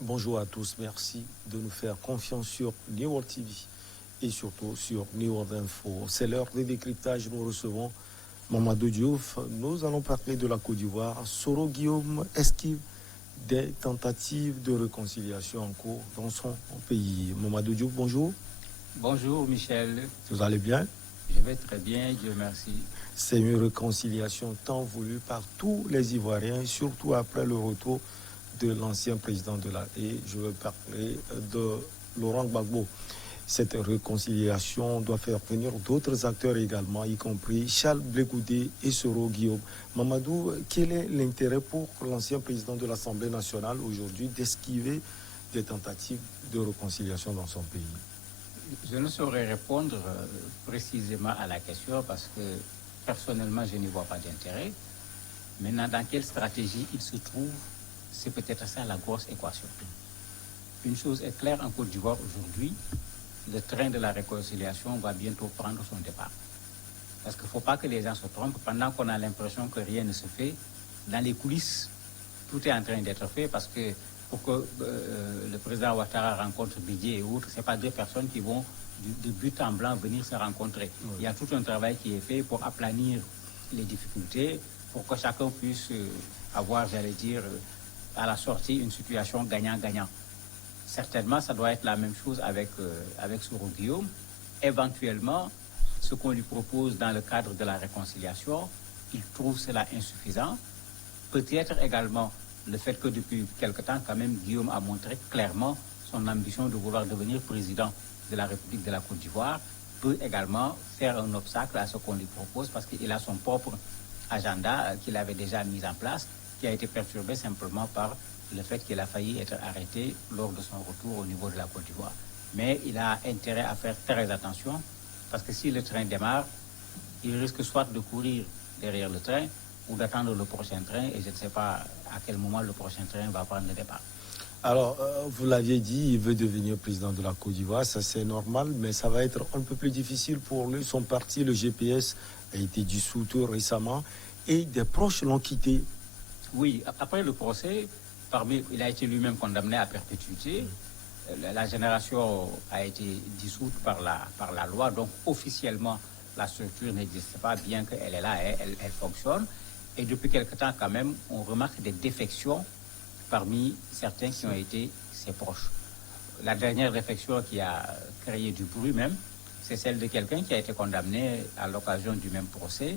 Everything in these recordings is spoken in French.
Bonjour à tous, merci de nous faire confiance sur New World TV et surtout sur New World Info. C'est l'heure des décryptages, nous recevons Mamadou Diouf. Nous allons parler de la Côte d'Ivoire. Soro Guillaume esquive des tentatives de réconciliation en cours dans son pays. Mamadou Diouf, bonjour. Bonjour Michel. Vous allez bien? Je vais très bien, Dieu merci. C'est une réconciliation tant voulue par tous les Ivoiriens, surtout après le retour de l'ancien président de la et je veux parler de Laurent Gbagbo. Cette réconciliation doit faire venir d'autres acteurs également, y compris Charles Blé Goudé et Soro Guillaume. Mamadou, quel est l'intérêt pour l'ancien président de l'Assemblée nationale aujourd'hui d'esquiver des tentatives de réconciliation dans son pays? Je ne saurais répondre précisément à la question parce que personnellement, je n'y vois pas d'intérêt. Maintenant, dans quelle stratégie il se trouve, c'est peut-être ça la grosse équation. Une chose est claire en Côte d'Ivoire aujourd'hui, le train de la réconciliation va bientôt prendre son départ. Parce qu'il ne faut pas que les gens se trompent. Pendant qu'on a l'impression que rien ne se fait, dans les coulisses, tout est en train d'être fait parce que pour que le président Ouattara rencontre Didier et autres, ce n'est pas deux personnes qui vont de but en blanc venir se rencontrer. Oui. Il y a tout un travail qui est fait pour aplanir les difficultés, pour que chacun puisse avoir, j'allais dire, à la sortie, une situation gagnant-gagnant. Certainement, ça doit être la même chose avec Soro Guillaume. Éventuellement, ce qu'on lui propose dans le cadre de la réconciliation, il trouve cela insuffisant. Peut-être également le fait que depuis quelque temps, quand même, Guillaume a montré clairement son ambition de vouloir devenir président de la République de la Côte d'Ivoire, peut également faire un obstacle à ce qu'on lui propose parce qu'il a son propre agenda qu'il avait déjà mis en place, qui a été perturbé simplement par le fait qu'il a failli être arrêté lors de son retour au niveau de la Côte d'Ivoire. Mais il a intérêt à faire très attention parce que si le train démarre, il risque soit de courir derrière le train ou d'attendre le prochain train et je ne sais pas à quel moment le prochain train va prendre le départ. Alors, vous l'aviez dit, il veut devenir président de la Côte d'Ivoire, ça c'est normal, mais ça va être un peu plus difficile pour lui. Son parti, le GPS, a été dissous tout récemment et des proches l'ont quitté. Oui, après le procès, il a été lui-même condamné à perpétuité. La génération a été dissoute par la loi, donc officiellement la structure n'existe pas, bien qu'elle est là, elle fonctionne. Et depuis quelque temps, quand même, on remarque des défections parmi certains qui ont été ses proches. La dernière défection qui a créé du bruit même, c'est celle de quelqu'un qui a été condamné à l'occasion du même procès,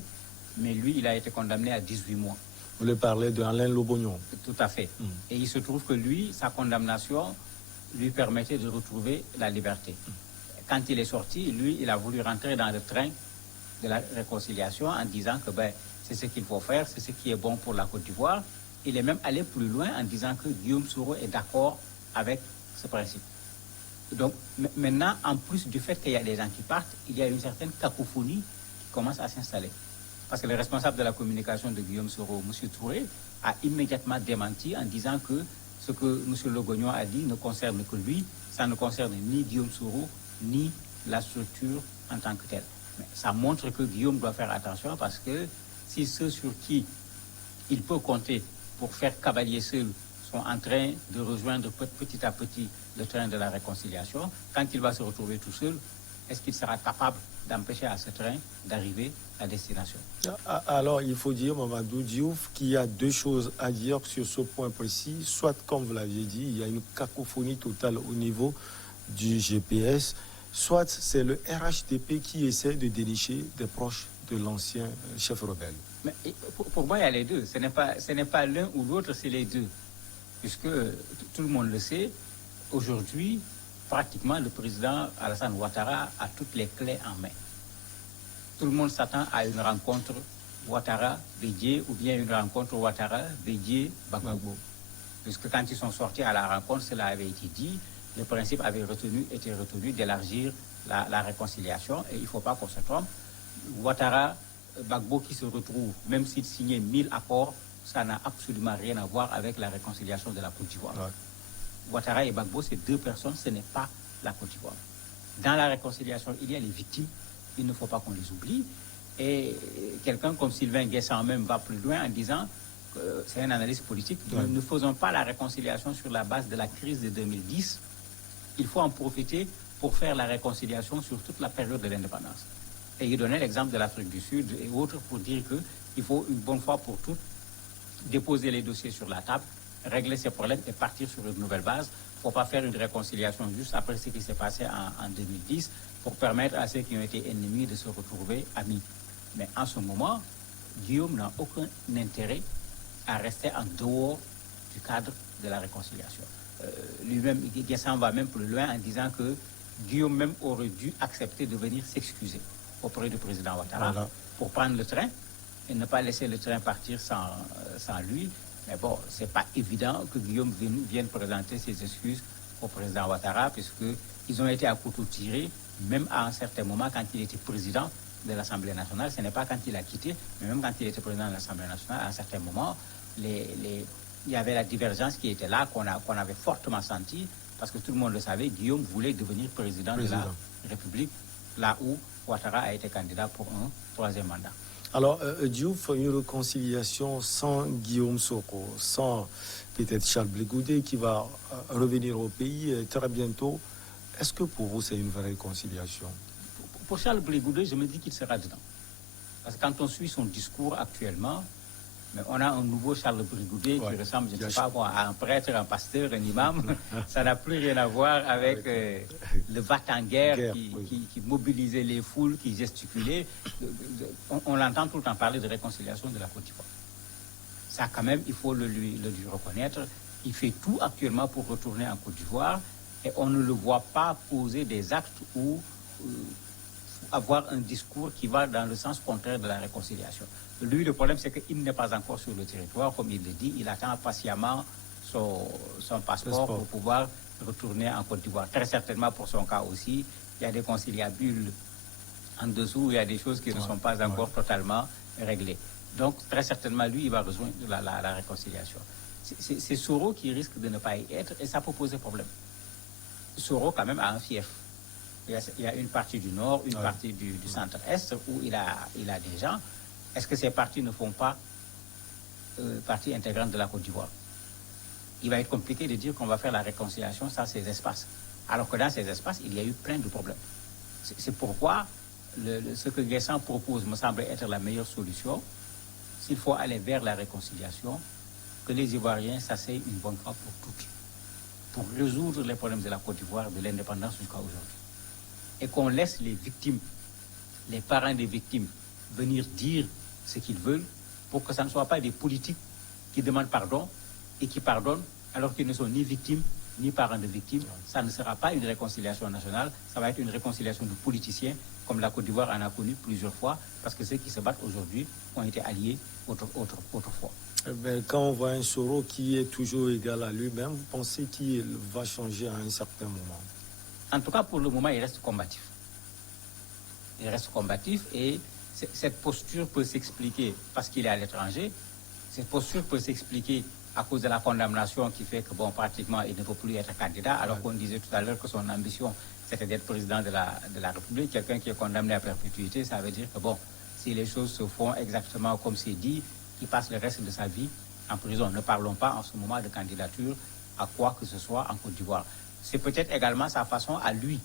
mais lui, il a été condamné à 18 mois. Vous voulez parler d'Alain Lobognon? Tout à fait. Et il se trouve que lui, sa condamnation lui permettait de retrouver la liberté. Quand il est sorti, lui, il a voulu rentrer dans le train de la réconciliation en disant que c'est ce qu'il faut faire, c'est ce qui est bon pour la Côte d'Ivoire. Il est même allé plus loin en disant que Guillaume Soro est d'accord avec ce principe. Donc maintenant, en plus du fait qu'il y a des gens qui partent, il y a une certaine cacophonie qui commence à s'installer. Parce que le responsable de la communication de Guillaume Soro, M. Touré, a immédiatement démenti en disant que ce que M. Logognon a dit ne concerne que lui, ça ne concerne ni Guillaume Soro, ni la structure en tant que telle. Mais ça montre que Guillaume doit faire attention parce que si ceux sur qui il peut compter pour faire cavalier seul sont en train de rejoindre petit à petit le train de la réconciliation, quand il va se retrouver tout seul, est-ce qu'il sera capable d'empêcher à ce train d'arriver à destination? Alors, il faut dire, Mamadou Diouf, qu'il y a deux choses à dire sur ce point précis. Soit, comme vous l'aviez dit, il y a une cacophonie totale au niveau du GPS, soit c'est le RHDP qui essaie de dénicher des proches de l'ancien chef rebelle. Mais pour moi, il y a les deux. Ce n'est pas l'un ou l'autre, c'est les deux. Puisque tout le monde le sait, aujourd'hui, pratiquement, le président Alassane Ouattara a toutes les clés en main. Tout le monde s'attend à une rencontre Ouattara-Bédié ou bien une rencontre Ouattara-Bédié-Gbagbo. Puisque quand ils sont sortis à la rencontre, cela avait été dit, le principe avait été retenu d'élargir la réconciliation et il ne faut pas qu'on se trompe. Ouattara-Gbagbo qui se retrouve, même s'il signait 1000 accords, ça n'a absolument rien à voir avec la réconciliation de la Côte d'Ivoire. Ouais. Ouattara et Gbagbo, c'est deux personnes, ce n'est pas la Côte d'Ivoire. Dans la réconciliation, il y a les victimes, il ne faut pas qu'on les oublie. Et quelqu'un comme Sylvain Guessan même va plus loin en disant c'est une analyse politique. Ouais. Ne faisons pas la réconciliation sur la base de la crise de 2010. Il faut en profiter pour faire la réconciliation sur toute la période de l'indépendance. Et il donnait l'exemple de l'Afrique du Sud et autres pour dire qu'il faut une bonne fois pour toutes déposer les dossiers sur la table, régler ces problèmes et partir sur une nouvelle base. Il ne faut pas faire une réconciliation juste après ce qui s'est passé en 2010 pour permettre à ceux qui ont été ennemis de se retrouver amis. Mais en ce moment, Guillaume n'a aucun intérêt à rester en dehors du cadre de la réconciliation. Lui-même, Guessant va même plus loin en disant que Guillaume même aurait dû accepter de venir s'excuser auprès du président Ouattara pour prendre le train et ne pas laisser le train partir sans lui. Mais bon, ce n'est pas évident que Guillaume vienne présenter ses excuses au président Ouattara, puisqu'ils ont été à couteau tiré, même à un certain moment, quand il était président de l'Assemblée nationale. Ce n'est pas quand il a quitté, mais même quand il était président de l'Assemblée nationale, à un certain moment, il y avait la divergence qui était là, qu'on avait fortement senti, parce que tout le monde le savait, Guillaume voulait devenir président de la République, là où Ouattara a été candidat pour un troisième mandat. Alors, Diouf, une réconciliation sans Guillaume Soro, sans peut-être Charles Blé Goudé qui va revenir au pays très bientôt. Est-ce que pour vous, c'est une vraie réconciliation? Pour Charles Blé Goudé, je me dis qu'il sera dedans. Parce que quand on suit son discours actuellement, mais on a un nouveau Charles Blé Goudé qui ressemble, je ne sais pas moi, à un prêtre, un pasteur, un imam. Ça n'a plus rien à voir avec le va-t-en-guerre qui mobilisait les foules, qui gesticulait. On l'entend tout le temps parler de réconciliation de la Côte d'Ivoire. Ça, quand même, il faut le lui reconnaître. Il fait tout actuellement pour retourner en Côte d'Ivoire et on ne le voit pas poser des actes ou avoir un discours qui va dans le sens contraire de la réconciliation. Lui, le problème, c'est qu'il n'est pas encore sur le territoire, comme il le dit. Il attend patiemment son passeport pour pouvoir retourner en Côte d'Ivoire. Très certainement, pour son cas aussi, il y a des conciliabules en dessous, il y a des choses qui ne sont pas encore totalement réglées. Donc, très certainement, lui, il va rejoindre la réconciliation. C'est Soro qui risque de ne pas y être, et ça peut poser problème. Soro, quand même, a un fief. Il y a une partie du nord, une partie du centre-est, où il a des gens. Est-ce que ces partis ne font pas partie intégrante de la Côte d'Ivoire? Il va être compliqué de dire qu'on va faire la réconciliation sans ces espaces. Alors que dans ces espaces, il y a eu plein de problèmes. C'est pourquoi ce que Guessant propose me semble être la meilleure solution. S'il faut aller vers la réconciliation, que les Ivoiriens s'asseyent une bonne fois pour toutes, pour résoudre les problèmes de la Côte d'Ivoire, de l'indépendance jusqu'à aujourd'hui. Et qu'on laisse les victimes, les parents des victimes, venir dire ce qu'ils veulent pour que ça ne soit pas des politiques qui demandent pardon et qui pardonnent alors qu'ils ne sont ni victimes ni parents de victimes. Ça ne sera pas une réconciliation nationale, ça va être une réconciliation de politiciens comme la Côte d'Ivoire en a connu plusieurs fois parce que ceux qui se battent aujourd'hui ont été alliés autrefois. Quand on voit un Soro qui est toujours égal à lui-même, vous pensez qu'il va changer à un certain moment? En tout cas, pour le moment, il reste combatif. Il reste combatif et cette posture peut s'expliquer parce qu'il est à l'étranger. Cette posture peut s'expliquer à cause de la condamnation qui fait que, bon, pratiquement, il ne peut plus être candidat, alors qu'on disait tout à l'heure que son ambition, c'était d'être président de la République. Quelqu'un qui est condamné à perpétuité, ça veut dire que, bon, si les choses se font exactement comme c'est dit, il passe le reste de sa vie en prison. Ne parlons pas en ce moment de candidature à quoi que ce soit en Côte d'Ivoire. C'est peut-être également sa façon à lui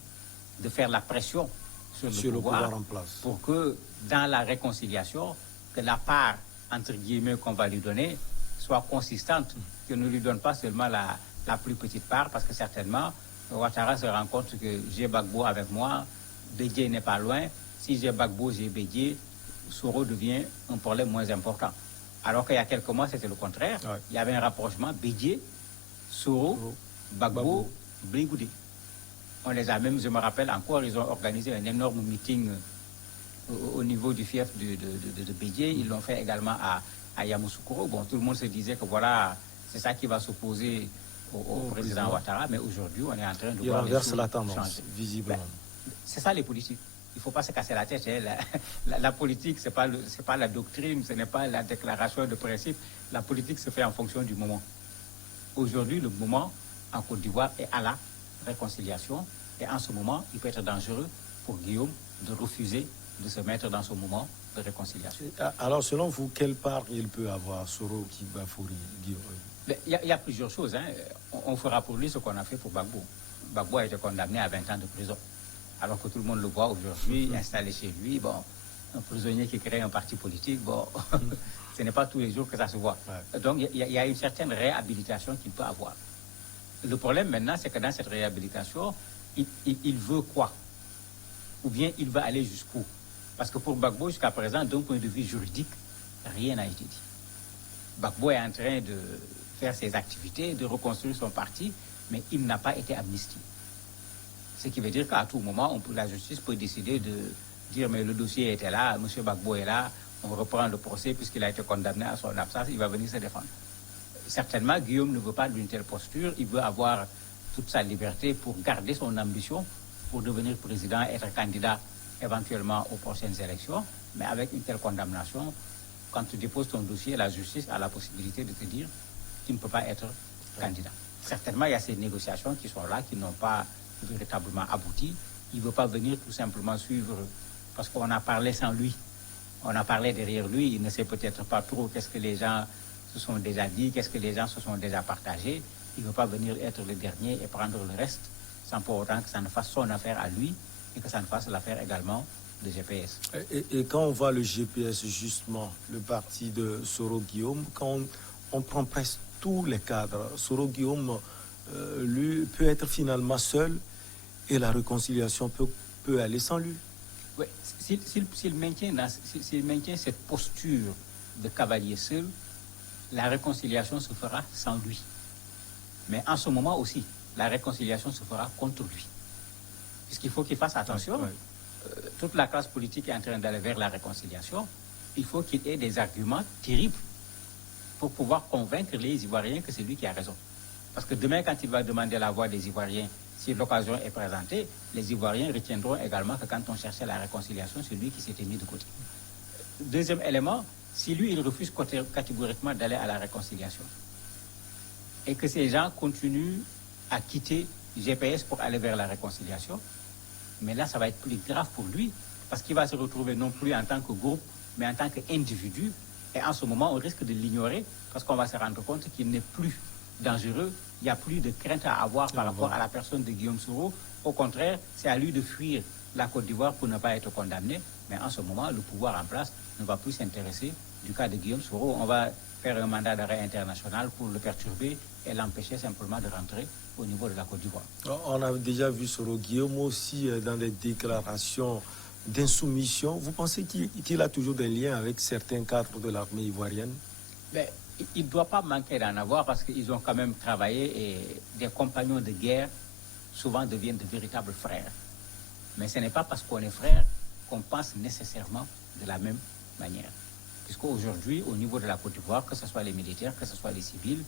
de faire la pression sur le pouvoir en place, pour que dans la réconciliation, que la part, entre guillemets, qu'on va lui donner soit consistante, que ne lui donne pas seulement la plus petite part, parce que certainement, Ouattara se rend compte que j'ai Gbagbo avec moi, Bédié n'est pas loin, si j'ai Gbagbo, j'ai Bédié, Soro devient un problème moins important. Alors qu'il y a quelques mois, c'était le contraire. Ouais. Il y avait un rapprochement Bédié, Soro, Gbagbo, Blé Goudé. On les a même, je me rappelle encore, ils ont organisé un énorme meeting au niveau du fief de Bédié. Ils l'ont fait également à Yamoussoukro. Bon, tout le monde se disait que voilà, c'est ça qui va s'opposer au président Ouattara. Mais aujourd'hui, on est en train de voir les choses la tendance, changer. Visiblement. Ben, c'est ça les politiques. Il ne faut pas se casser la tête. Hein. La politique, ce n'est pas la doctrine, ce n'est pas la déclaration de principe. La politique se fait en fonction du moment. Aujourd'hui, le moment en Côte d'Ivoire est à la réconciliation. Et en ce moment, il peut être dangereux pour Guillaume de refuser de se mettre dans ce moment de réconciliation. Alors, selon vous, quelle part il peut avoir, Soro Kibafori? Il y a plusieurs choses. Hein. On fera pour lui ce qu'on a fait pour Gbagbo. Gbagbo a été condamné à 20 ans de prison. Alors que tout le monde le voit aujourd'hui, installé chez lui. Bon, un prisonnier qui crée un parti politique, bon, ce n'est pas tous les jours que ça se voit. Ouais. Donc, il y a une certaine réhabilitation qu'il peut avoir. Le problème maintenant, c'est que dans cette réhabilitation, il veut quoi? Ou bien il va aller jusqu'où? Parce que pour Gbagbo, jusqu'à présent, d'un point de vue juridique, rien n'a été dit. Gbagbo est en train de faire ses activités, de reconstruire son parti, mais il n'a pas été amnistié. Ce qui veut dire qu'à tout moment, la justice peut décider de dire mais le dossier était là, M. Gbagbo est là, on reprend le procès puisqu'il a été condamné à son absence, il va venir se défendre. Certainement, Guillaume ne veut pas d'une telle posture, il veut avoir toute sa liberté pour garder son ambition, pour devenir président, être candidat éventuellement aux prochaines élections, mais avec une telle condamnation, quand tu déposes ton dossier, la justice a la possibilité de te dire tu ne peux pas être candidat. Certainement, il y a ces négociations qui sont là, qui n'ont pas véritablement abouti. Il ne veut pas venir tout simplement suivre, parce qu'on a parlé sans lui. On a parlé derrière lui, il ne sait peut-être pas trop qu'est-ce que les gens se sont déjà dit, qu'est-ce que les gens se sont déjà partagés. Il ne veut pas venir être le dernier et prendre le reste, sans pour autant que ça ne fasse son affaire à lui et que ça ne fasse l'affaire également de GPS. Et quand on voit le GPS, justement, le parti de Soro Guillaume, quand on prend presque tous les cadres, Soro Guillaume, lui, peut être finalement seul et la réconciliation peut aller sans lui. Oui, s'il maintient cette posture de cavalier seul, la réconciliation se fera sans lui. Mais en ce moment aussi, la réconciliation se fera contre lui. Puisqu'il faut qu'il fasse attention. Oui. Toute la classe politique est en train d'aller vers la réconciliation. Il faut qu'il ait des arguments terribles pour pouvoir convaincre les Ivoiriens que c'est lui qui a raison. Parce que demain, quand il va demander la voix des Ivoiriens, si l'occasion est présentée, les Ivoiriens retiendront également que quand on cherchait la réconciliation, c'est lui qui s'était mis de côté. Deuxième élément, si lui, il refuse catégoriquement d'aller à la réconciliation, et que ces gens continuent à quitter GPS pour aller vers la réconciliation, mais là, ça va être plus grave pour lui, parce qu'il va se retrouver non plus en tant que groupe, mais en tant qu'individu. Et en ce moment, on risque de l'ignorer, parce qu'on va se rendre compte qu'il n'est plus dangereux, il n'y a plus de crainte à avoir par rapport à la personne de Guillaume Soro. Au contraire, c'est à lui de fuir la Côte d'Ivoire pour ne pas être condamné. Mais en ce moment, le pouvoir en place ne va plus s'intéresser du cas de Guillaume Soro. On va faire un mandat d'arrêt international pour le perturber et l'empêcher simplement de rentrer au niveau de la Côte d'Ivoire. On a déjà vu Soro Guillaume aussi dans des déclarations d'insoumission. Vous pensez qu'il a toujours des liens avec certains cadres de l'armée ivoirienne? Mais il ne doit pas manquer d'en avoir parce qu'ils ont quand même travaillé et des compagnons de guerre souvent deviennent de véritables frères. Mais ce n'est pas parce qu'on est frères qu'on pense nécessairement de la même manière. Puisqu'aujourd'hui, au niveau de la Côte d'Ivoire, que ce soit les militaires, que ce soit les civils,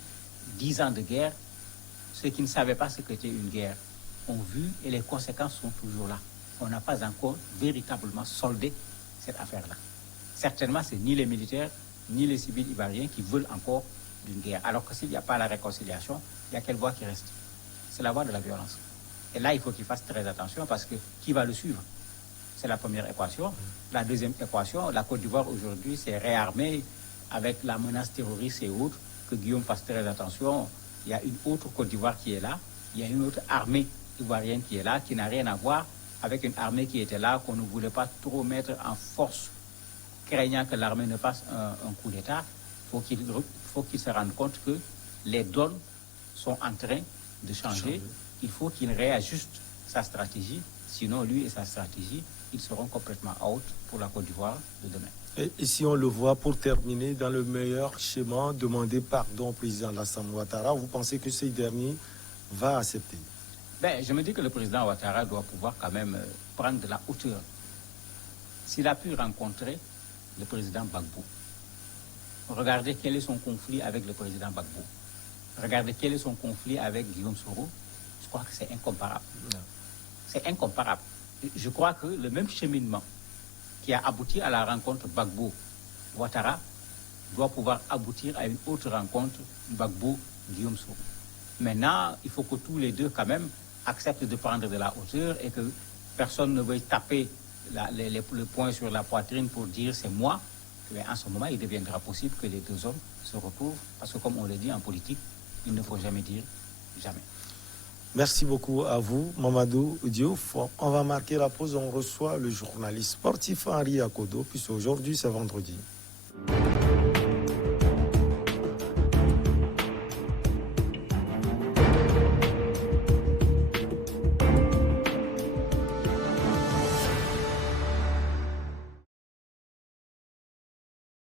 10 ans de guerre, ceux qui ne savaient pas ce qu'était une guerre ont vu et les conséquences sont toujours là. On n'a pas encore véritablement soldé cette affaire-là. Certainement, ce n'est ni les militaires, ni les civils ivoiriens qui veulent encore d'une guerre. Alors que s'il n'y a pas la réconciliation, il y a quelle voie qui reste? C'est la voie de la violence. Et là, il faut qu'il fasse très attention parce que qui va le suivre? C'est la première équation. La deuxième équation, la Côte d'Ivoire aujourd'hui s'est réarmée avec la menace terroriste et autres, que Guillaume fasse très attention. Il y a une autre Côte d'Ivoire qui est là, il y a une autre armée ivoirienne qui est là, qui n'a rien à voir avec une armée qui était là, qu'on ne voulait pas trop mettre en force, craignant que l'armée ne fasse un coup d'État. Il faut qu'il se rende compte que les donnes sont en train de changer. Il faut qu'il réajuste sa stratégie, sinon lui et sa stratégie, ils seront complètement out pour la Côte d'Ivoire de demain. Et si on le voit, pour terminer, dans le meilleur schéma, demander pardon au président Alassane Ouattara, vous pensez que ce dernier va accepter? Je me dis que le président Ouattara doit pouvoir quand même prendre de la hauteur. S'il a pu rencontrer le président Gbagbo, regardez quel est son conflit avec le président Gbagbo, regardez quel est son conflit avec Guillaume Soro, je crois que c'est incomparable. Non. C'est incomparable. Je crois que le même cheminement qui a abouti à la rencontre Gbagbo-Ouattara doit pouvoir aboutir à une autre rencontre Gbagbo-Guillaume Soro. Maintenant, il faut que tous les deux quand même acceptent de prendre de la hauteur et que personne ne veuille taper le point sur la poitrine pour dire c'est moi, en ce moment, il deviendra possible que les deux hommes se retrouvent. Parce que comme on le dit en politique, il ne faut jamais dire jamais. Merci beaucoup à vous, Mamadou Diouf. On va marquer la pause. On reçoit le journaliste sportif Henri Akodo, puisque aujourd'hui, c'est vendredi.